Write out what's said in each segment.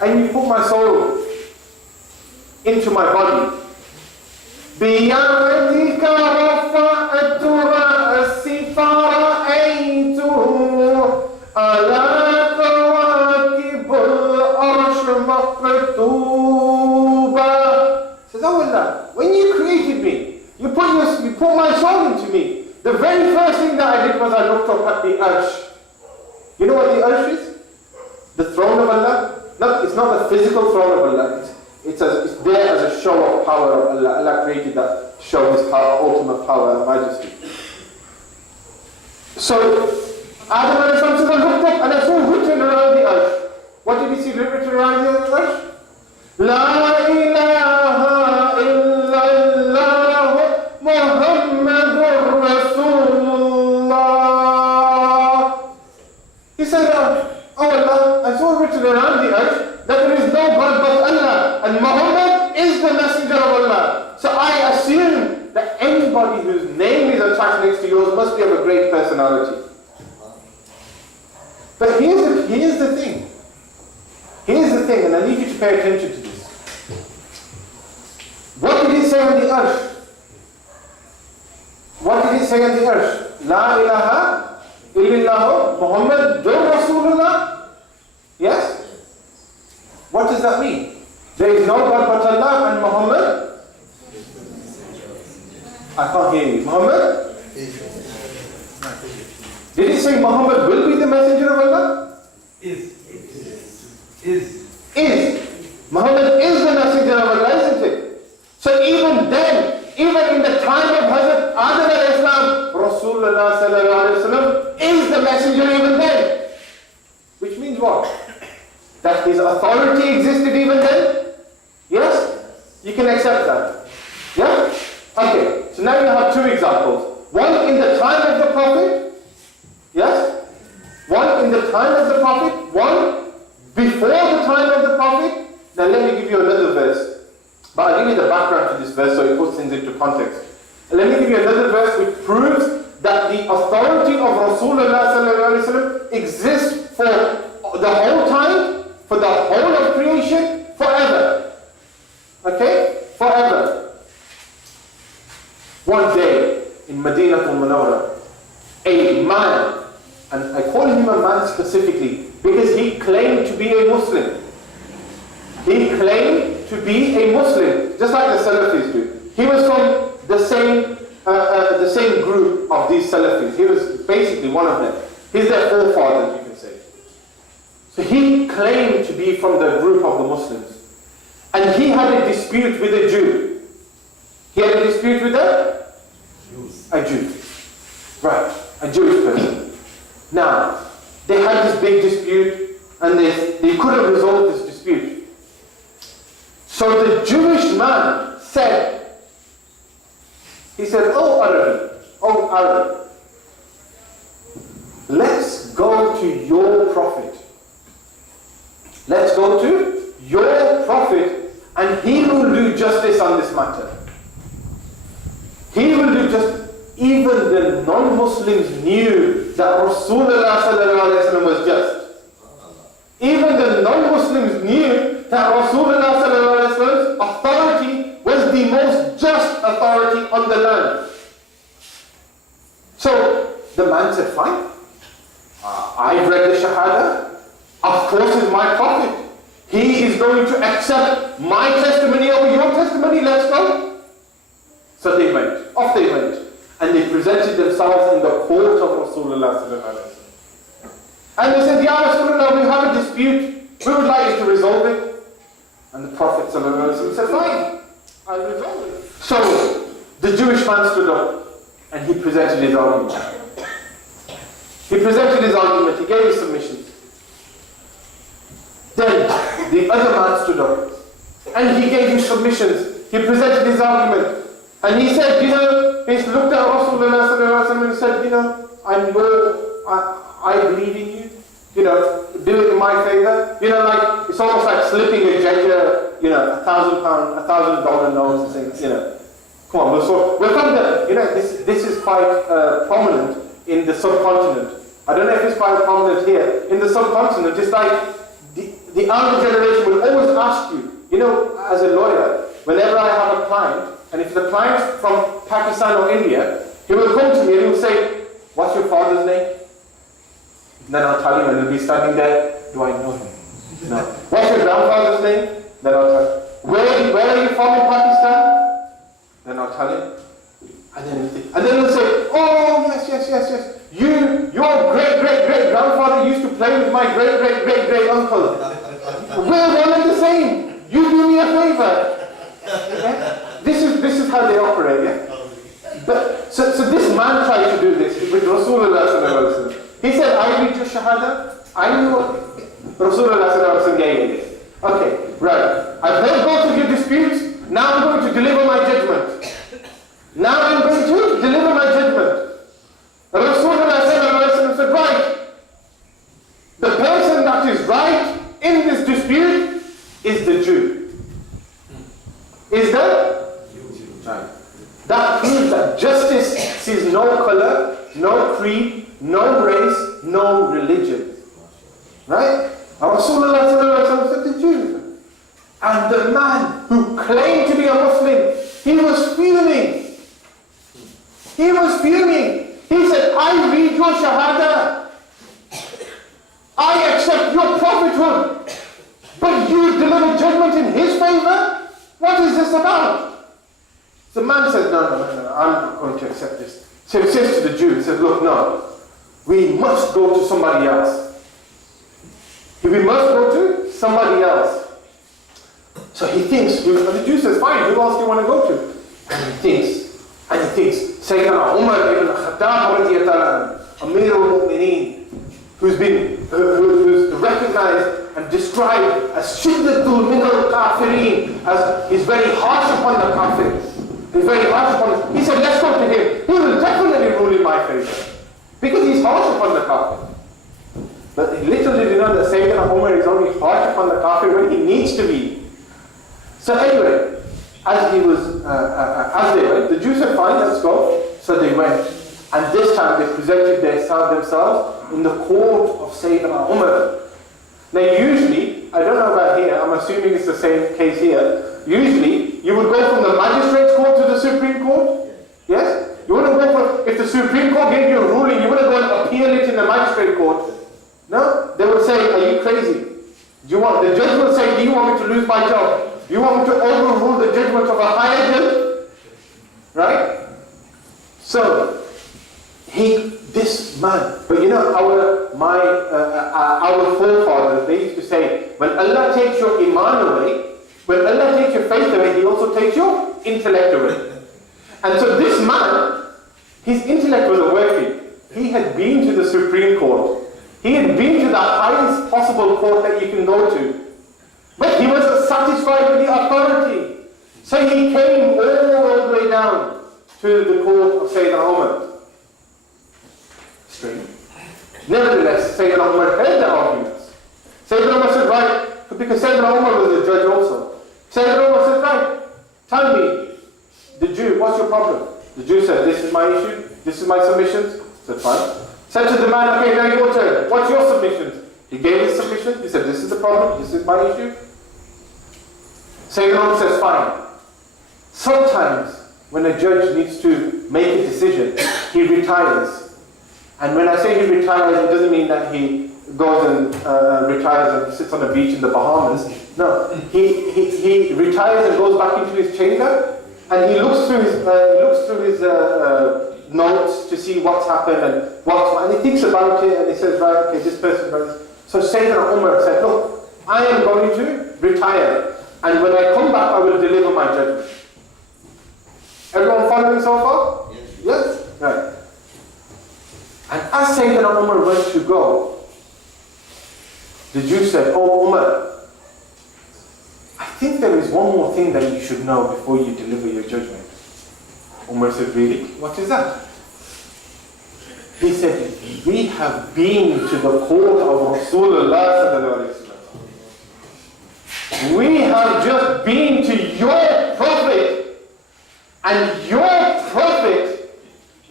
and you put my soul into my body. بِيَدِكَ رَفَعْتُ رَأْسِي فَرَأَيْتُهُ عَلَى كَوَاكِبِ الْعَرْشِ مَكْتُوبًا. Says, oh Allah, when you created me, you put my soul into me. The very first thing that I did was I looked up at the arsh. You know what the arsh is? The throne of Allah. No, it's not the physical throne of Allah. It's there as a show of power of Allah. Allah created that to show His power, ultimate power and majesty. So, Adam says, I looked up and I saw written around the arsh. What did he see written around the arsh? La ilaha illallah Muhammadur Rasulullah. He said, oh Allah, I saw written around the arsh that there is no God but Allah, and Muhammad is the messenger of Allah. So I assume that anybody whose name is attached next to yours must be of a great personality. But here's the thing. Here's the thing, and I need you to pay attention to this. What did he say on the arsh? What did he say on the arsh? La ilaha illallah Muhammadur Rasulullah. Yes? What does that mean? There is no God but Allah and Muhammad. I can't hear you. Muhammad? Did he say Muhammad will be the messenger of Allah? Is. Muhammad is the messenger of Allah, isn't it? So even then, even in the time of Hazrat Adam alayhi salam, Rasulullah sallallahu alayhi wa sallam is the messenger even then. Which means what? That his authority existed even then? Yes? You can accept that. Yeah? Okay, so now you have two examples. One in the time of the Prophet. Yes? One in the time of the Prophet. One before the time of the Prophet. Now let me give you another verse. But I'll give you the background to this verse so it puts things into context. And let me give you another verse which proves that the authority of Rasulullah exists for the whole time, for the whole of creation, forever. Okay? Forever. One day in Madinatul Munawwara, a man, and I call him a man specifically because he claimed to be a Muslim. He claimed to be a Muslim, just like the Salafis do. He was from the same group of these Salafis. He was basically one of them. He's their forefather, you can say. So he claimed to be from the group of the Muslims. And he had a dispute with a Jew. He had a dispute with a Jew. Right, a Jewish person. Now, they had this big dispute and they couldn't resolve this dispute. So the Jewish man said, oh Arab, let's go to your prophet. Let's go to your prophet and he will do justice on this matter. He will do justice. Even the non-Muslims knew that Rasulullah was just. Even the non-Muslims knew that Rasulullah's authority was the most just authority on the land. So the man said, fine, I've read the Shahada, of course it's my prophet. He is going to accept my testimony over your testimony, let's go. So they went, off they went, and they presented themselves in the court of Rasulullah. And they said, Ya Rasulullah, we have a dispute, we would like you to resolve it. And the Prophet said, fine, I'll resolve it. So the Jewish man stood up and he presented his argument. He presented his argument, he gave his submissions. Then the other man stood up and he gave his submissions. He presented his argument. And he said, he looked at Rasulullah and he said, I believe in you. Do it in my favor. Like, it's almost like slipping a ginger, $1,000 notes and saying, come on, we're from this is quite prominent in the subcontinent. I don't know if it's quite prominent here. In the subcontinent, it's like the older generation will as a lawyer, whenever I have a client, and if the client's from Pakistan or India, he will come to me and he will say, what's your father's name? Then I'll tell him, and he'll be standing there, do I know him? No. What's your grandfather's name? Then I'll tell him. Where are you from in Pakistan? Then I'll tell him. And then he'll say, oh, yes. Your great-great-great-grandfather used to play with my great-great-great-great-uncle. We're one and the same. You do me a favor. Okay? This is how they operate, yeah? But, so this man tried to do this with Rasulullah sallallahu alaihi wasallam. He said, I read your shahada. I knew what Rasulullah sallallahu alaihi wasallam gave. Okay, right. I've heard both of your disputes. Now I'm going to deliver my judgment. Now I'm going to deliver my judgment. Rasulullah sallallahu alaihi wasallam said, right. The person that is right in this dispute is the Jew. Is that? Right. That proves that justice sees no color, no creed, no race, no religion. Right? Rasulullah said the Jew. And the man who claimed to be a Muslim, he was fuming. He was fuming. He said, I read your shahada. I accept your prophethood. But you deliver judgment in his favor? What is this about? The man said, no, I'm not going to accept this. So he says to the Jew, he says, look, no, we must go to somebody else. We must go to somebody else. So he thinks, and the Jew says, fine, who else do you want to go to? And he thinks, Sayyidina Umar ibn Khattab, Amir al-Mu'mineen, who's recognized and described as Shiddatul min al-Kafirin, as he's very harsh upon the Kafirs. He's very harsh upon them. He said, let's go to him. He will definitely rule in my favor. Because he's harsh upon the Kafir. But little did you know that Sayyidina Umar is only harsh upon the Kafir when he needs to be. So anyway, as they went, the Jews said, fine, let's go. So they went. And this time they presented themselves in the court of Sayyidina Umar. Now usually, I don't know about here, I'm assuming it's the same case here. Usually, you would go from the magistrate's court to the Supreme Court. Yes? You wouldn't go for, if the Supreme Court gave you a ruling, you wouldn't go and appeal it in the magistrate court. No? They would say, are you crazy? The judge will say, do you want me to lose my job? Do you want me to overrule the judgment of a higher judge? Right? So, this man, but you know, our forefathers, they used to say, when Allah takes your iman away, when Allah takes your faith away, He also takes your intellect away. And so this man, his intellect wasn't working. He had been to the Supreme Court. He had been to the highest possible court that you can go to. But he wasn't satisfied with the authority. So he came all the way down to the court of Sayyidina Umar. Strange. Nevertheless, Sayyidina Umar heard the arguments. Sayyidina Umar said, right, because Sayyidina Umar was the judge also. Sayyidina Umar said, right, tell me, the Jew, what's your problem? The Jew said, this is my issue, this is my submissions. Said, fine. Said to the man, okay, now your turn. What's your submissions? He gave his submission. He said, this is the problem, this is my issue. Sayyidina Umar says, fine. Sometimes, when a judge needs to make a decision, he retires. And when I say he retires, it doesn't mean that he goes and retires and sits on a beach in the Bahamas. No, he retires and goes back into his chamber, and he looks through his notes to see what's happened and he thinks about it, and he says, right, okay, this person does this. So Sayyidina Umar said, look, I am going to retire, and when I come back, I will deliver my judgment. Everyone following so far? Yes? Right. And as Sayyidina Umar went to go, the Jew said, oh Umar, I think there is one more thing that you should know before you deliver your judgment. Umar said, really? What is that? He said, we have been to the court of Rasulullah. We have just been to your Prophet, and your Prophet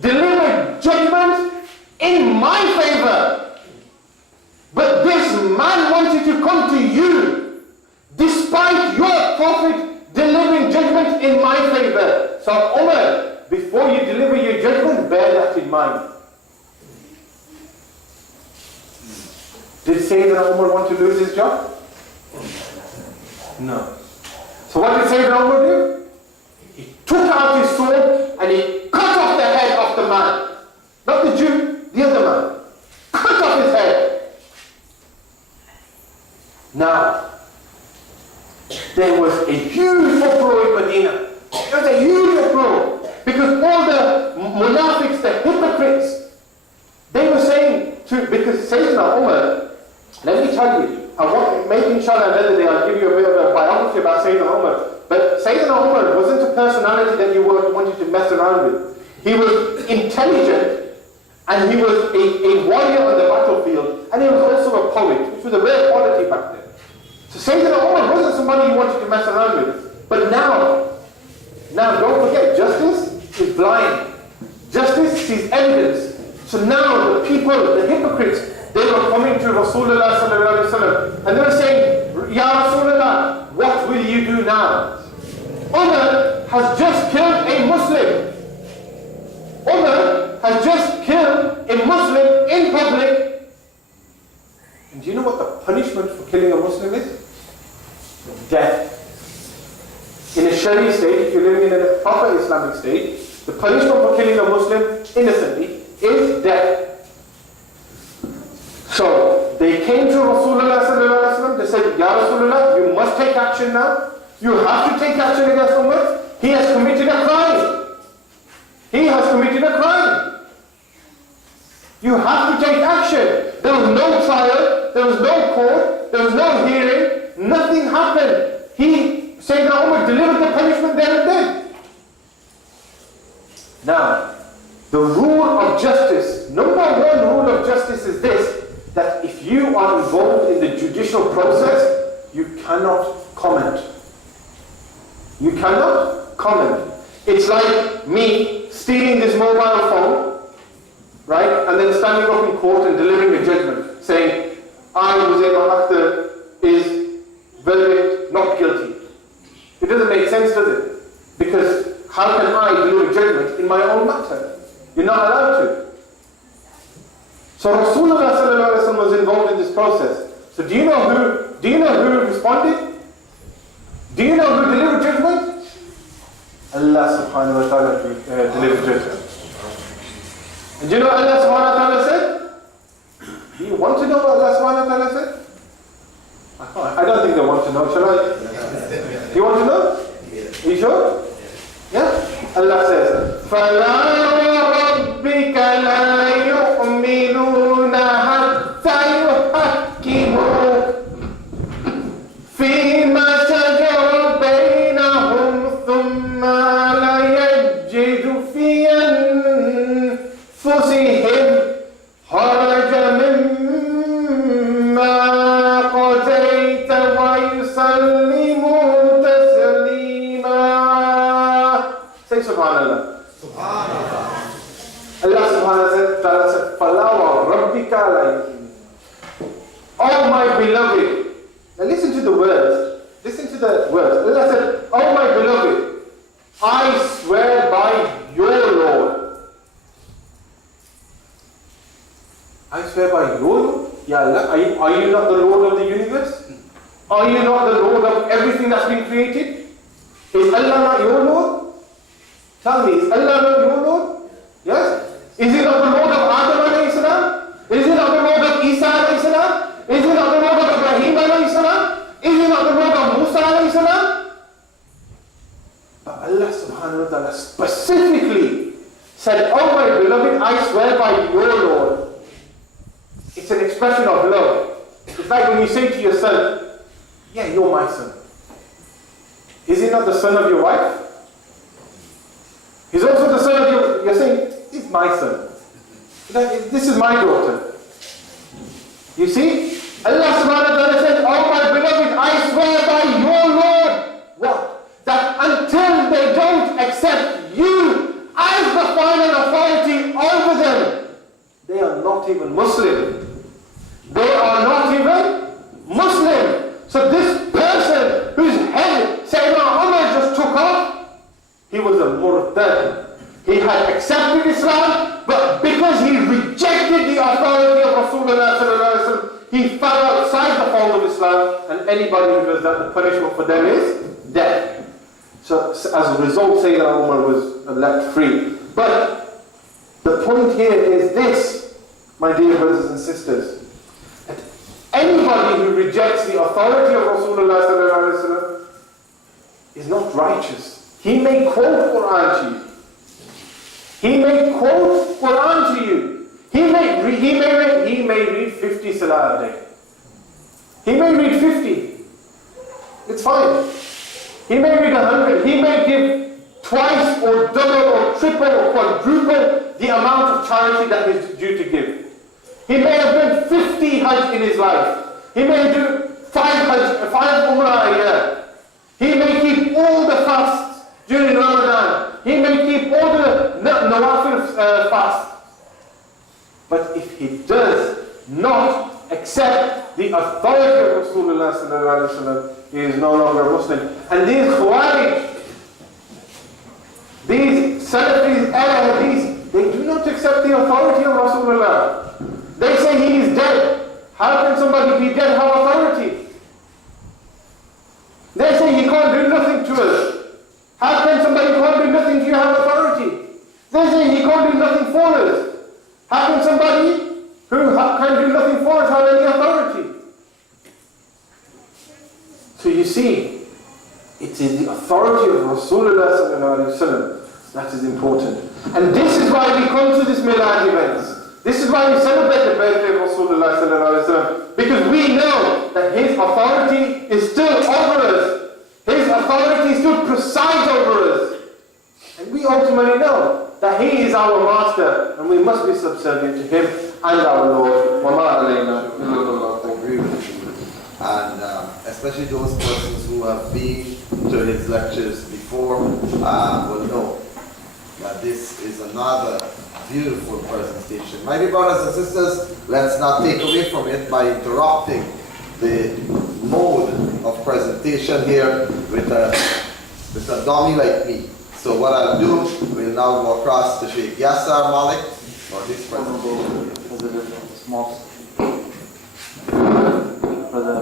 delivered judgment in my favor. But this man wanted to come to you, despite your Prophet deliver. So Umar, before you deliver your judgment, bear that in mind. Did Sayyidina Umar want to lose his job? No. So what did Sayyidina Umar do? He took out his sword and he cut off the head of the man. Not the Jew, the other man. Cut off his head. Now, there was a huge uproar in Medina. There was a huge uproar. Because all the munafiqs, the hypocrites, they were saying because Sayyidina Umar, let me tell you, maybe inshallah another day I'll give you a bit of a biography about Sayyidina Umar. But Sayyidina Umar wasn't a personality that you wanted to mess around with. He was intelligent, and he was a warrior on the battlefield, and he was also a poet, which was a rare quality back then. So Sayyidina Umar wasn't somebody you wanted to mess around with. But now don't forget, justice is blind. Justice sees evidence. So now the people, the hypocrites, they were coming to Rasulullah sallallahu alaihi wasallam, and they were saying, Ya Rasulullah, what will you do now? Umar has just killed a Muslim. Umar has just killed a Muslim in public. And do you know what the punishment for killing a Muslim is? Death. In a Sharia state, if you're living in a proper Islamic state, the punishment for killing a Muslim innocently is death. So they came to Rasulullah sallallahu alaihi wasallam. They said, Ya Rasulullah, you must take action now. You have to take action against Umar. He has committed a crime. He has committed a crime. You have to take action. There was no trial. There was no court. There was no hearing. Nothing happened. Sayyidina Umar delivered the punishment there and then. Now, the rule of justice, number one rule of justice is this, that if you are involved in the judicial process, you cannot comment. You cannot comment. It's like me stealing this mobile phone, right, and then standing up in court and delivering a judgment, saying, I, Huzaymah Akhtar, is verdict not guilty. It doesn't make sense, does it? Because how can I deliver judgment in my own matter? You're not allowed to. So Rasulullah sallallahu alaihi wasallam was involved in this process. So do you know who responded? Do you know who delivered judgment? Allah subhanahu wa ta'ala delivered judgment. And do you know what Allah subhanahu wa ta'ala said? Do you want to know what Allah subhanahu wa ta'ala said? I don't think they want to know, shall I? Do you want to know? Are you sure? Yeah? Allah says, فَلَا وَرَبِّكَ لَا يُؤْمِنُونَ حَتَّى يُحَكِّمُوكَ فِيمَا شَجَرَ بَيْنَهُمْ ثُمَّ لَا يَجِدُوا فِي أَنفُسِهِمْ حَرَجًا مِّمَّا قَضَيْتَ وَيُسَلِّمُوا تَسْلِيمًا. Say Subhanallah. Subhanallah. Allah subhanahu wa ta'ala said, فَلَا وَرَبِّكَ لَا يُؤْمِنُونَ. Oh my beloved. Now listen to the words. Listen to the words. Allah said, oh my beloved, I swear by your Lord. I swear by your Lord? Ya Allah, are you not the Lord of the universe? Are you not the Lord of everything that's been created? Is Allah not your Lord? Tell me, is Allah not your Lord? Yes? Is He not the Lord of Adam alayhi salam? Is He not the Lord of Isa alayhi salam? Is He not the Lord of Ibrahim alayhi salam? Is He not the Lord of Musa alayhi salam? But Allah subhanahu wa ta'ala specifically said, oh my beloved, I swear by your Lord. It's an expression of love. It's like when you say to your son, yeah, you're my son. Is he not the son of your wife? He's also the son of you're saying, he's my son. This is my daughter. You see? Allah subhanahu wa ta'ala says, oh my beloved, I swear by your Lord. What? That until they don't accept you as the final authority over them, they are not even Muslim. They are not even Muslim. So this person whose head Sayyidina Umar just took off, he was a murtad. He had accepted Islam, but because he rejected the authority of Rasulullah sallallahu alaihi wasallam, he fell outside the fold of Islam, and anybody who does that, the punishment for them is death. So as a result, Sayyidina Umar was left free. But the point here is this, my dear brothers and sisters, that anybody who rejects the authority of Rasulullah sallallahu alaihi wasallam is not righteous. He may quote Quran to you. He may quote Quran to you. He may read 50 salah a day. He may read 50. It's fine. He may read 100. He may give twice or double or triple or quadruple the amount of charity that is due to give. He may have done 50 Hajj in his life. He may do 5 Umrah a year. He may keep all the fasts during Ramadan. He may keep all the Nawafil fasts. But if he does not accept the authority of Rasulullah sallallahu alaihi wasallam, he is no longer a Muslim. And these Khawarij, these Salafis, they do not accept the authority of Rasulullah. They say he is dead. How can somebody be dead have authority? They say he can't do nothing to us. How can somebody who can't do nothing to you have authority? They say he can't do nothing for us. How can somebody who can do nothing for us have any authority? So you see, it is the authority of Rasulullah sallallahu alaihi wasallam that is important. And this is why we come to this MILAD events. This is why we celebrate the birthday of Rasulullah sallallahu alaihi wasallam, because we know that his authority is still over us. His authority still presides over us. And we ultimately know that he is our master, and we must be subservient to him and our Lord. I agree with you. And especially those persons who have been to his lectures before will know that this is another beautiful presentation. My dear brothers and sisters, let's not take away from it by interrupting the mode of presentation here with a dummy like me. So what I'll do, we'll now go across to Shaykh Yasar Malik for his presentation. President of this mosque, Brother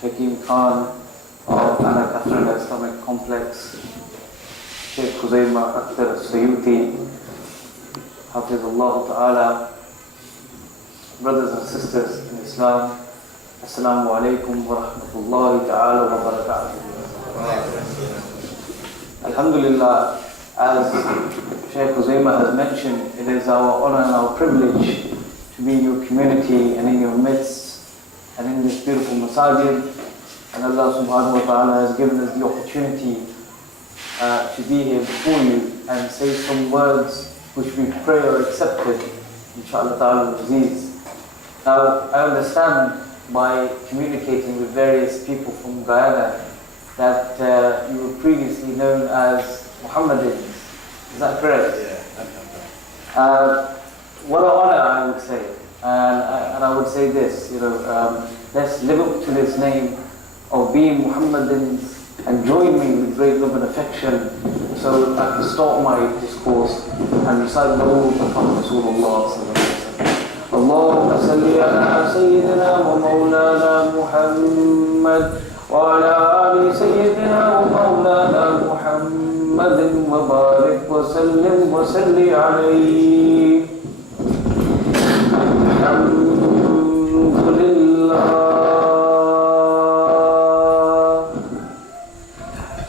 Hakim Khan of Catherina Islamic Complex, Shaykh Huzaymah Akhtar Suyuti, Hafizullah Ta'ala, brothers and sisters in Islam, Assalamu alaikum wa rahmatullahi ta'ala wa barakatuh. Alhamdulillah, as Shaykh Huzaymah has mentioned, it is our honor and our privilege to be in your community and in your midst and in this beautiful masajid. And Allah subhanahu wa ta'ala has given us the opportunity to be here before you and say some words which we pray are accepted, inshaAllah ta'ala aziz. Now, I understand by communicating with various people from Guyana that you were previously known as Muhammadans. Is that correct? Yeah. What an honor, I would say. And I would say this, let's live up to this name of being Muhammadans and join me with great love and affection so I can start my discourse and recite the rule of Rasulullah sallallahu alaihi wasallam. Allahumma salli ala Sayyidina wa Mawlana Muhammad wa ala ali Sayyidina wa Mawlana Muhammadin wa barik wa salli alayhi.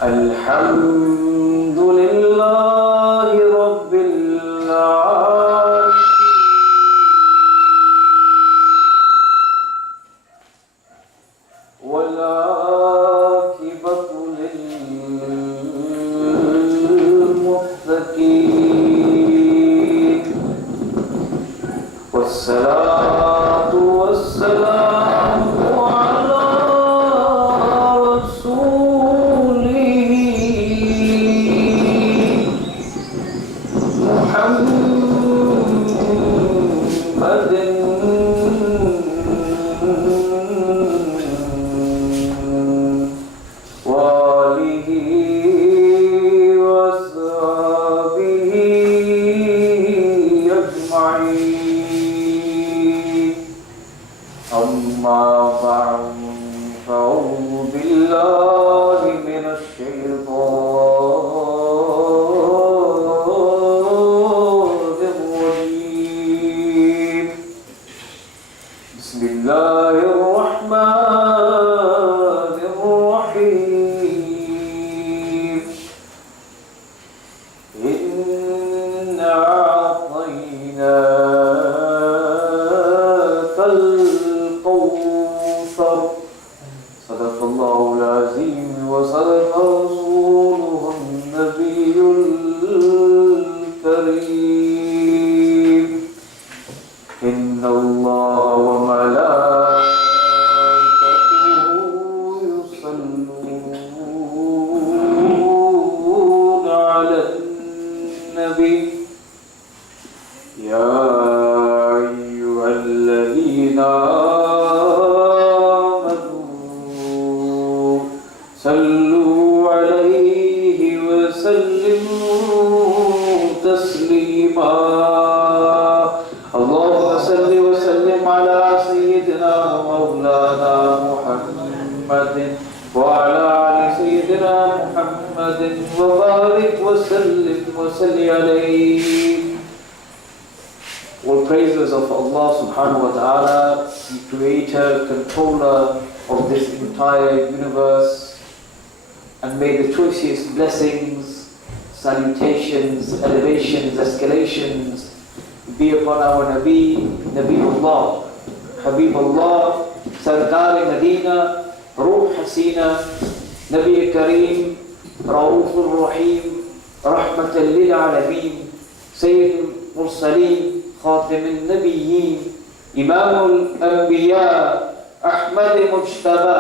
الحمد لله رب العالمين والعاقبة للمتقين والصلاة والسلام على أعوذ بالله من الشيطان الرجيم. بسم الله الرحمن الرحيم. إنا أعطيناك الكوثر. صدق الله العظيم وصدق رسوله النبي الكريم. إن الله وملائكته يصلون على النبي يا أيها الذين آمنوا صلوا عليه وسلموا تسليما. اللهم صل وسلم على سيدنا مولانا محمد وعلى آل سيدنا محمد وبارك وسلم عليه. All praises of Allah subhanahu wa ta'ala, the creator, controller of this entire universe, and may the choicest blessings, salutations, elevations, escalations be upon our Nabi, Nabiullah, Habibullah, Sardar Medina, Ruh Hasina, Nabi Kareem, Raufur Rahim, Rahmatan lil Alameen, Sayyid al-Mursaleen, Khatim al-Nabiyyin, Imam al-Anbiya, Ahmad Mujtaba,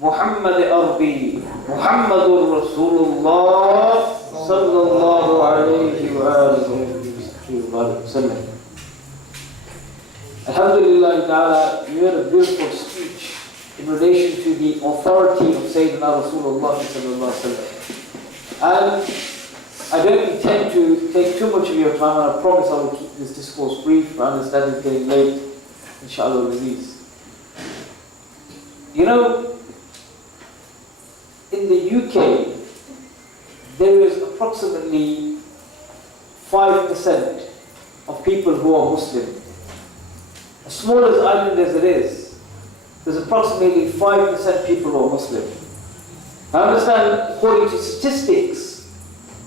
Muhammad Arbi, Muhammadur Rasulullah, sallallahu alayhi wa sallam. Alhamdulillah ta'ala, you heard a beautiful speech in relation to the authority of Sayyidina Rasulullah sallallahu alayhi wa sallam. And I don't intend to take too much of your time, and I promise I will keep this discourse brief. I understand it's getting late, inshallah release. You know, in the UK, there is approximately 5% of people who are Muslim. As small as island as it is, there's approximately 5% people who are Muslim. I understand, according to statistics,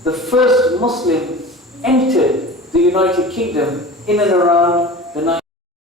the first Muslim entered the United Kingdom in and around the